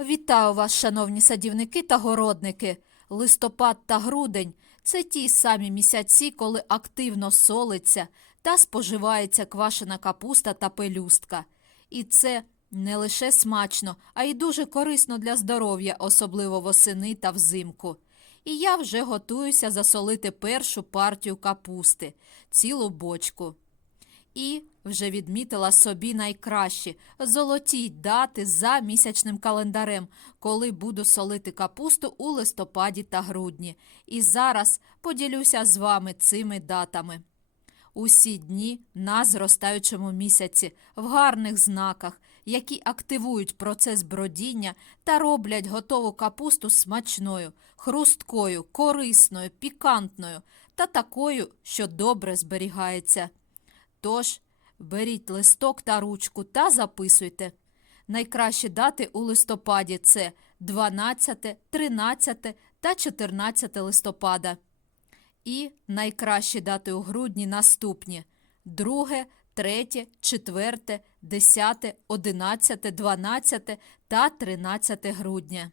Вітаю вас, шановні садівники та городники. Листопад та грудень це ті самі місяці, коли активно солиться та споживається квашена капуста та пелюстка. І це не лише смачно, а й дуже корисно для здоров'я, особливо восени та взимку. І я вже готуюся засолити першу партію капусти, цілу бочку. І вже відмітила собі найкращі золоті дати за місячним календарем, коли буду солити капусту у листопаді та грудні. І зараз поділюся з вами цими датами. Усі дні на зростаючому місяці в гарних знаках, які активують процес бродіння та роблять готову капусту смачною, хрусткою, корисною, пікантною та такою, що добре зберігається. Тож беріть листок та ручку та записуйте. Найкращі дати у листопаді це 12, 13 та 14 листопада. І найкращі дати у грудні наступні: 2, 3, 4, 10, 11, 12 та 13 грудня.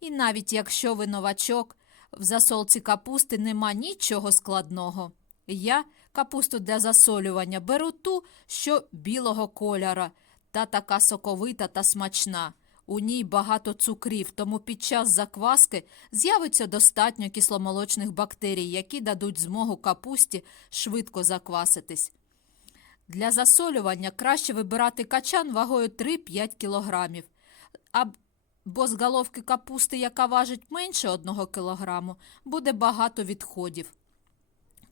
І навіть якщо ви новачок, в засолці капусти нема нічого складного. Я капусту для засолювання беру ту, що білого кольора, та така соковита та смачна. У ній багато цукрів, тому під час закваски з'явиться достатньо кисломолочних бактерій, які дадуть змогу капусті швидко закваситись. Для засолювання краще вибирати качан вагою 3-5 кг. Або з головки капусти, яка важить менше 1 кг, буде багато відходів.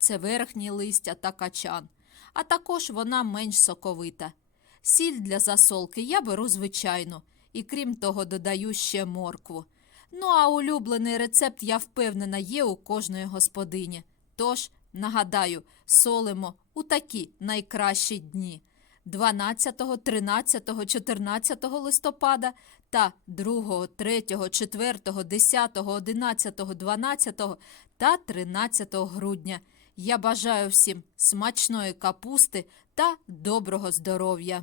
Це верхні листя та качан, а також вона менш соковита. Сіль для засолки я беру звичайну і крім того додаю ще моркву. Ну а улюблений рецепт, я впевнена, є у кожної господині. Тож, нагадаю, солимо у такі найкращі дні 12, 13, 14 листопада та 2, 3, 4, 10, 11, 12 та 13 грудня. Я бажаю всім смачної капусти та доброго здоров'я!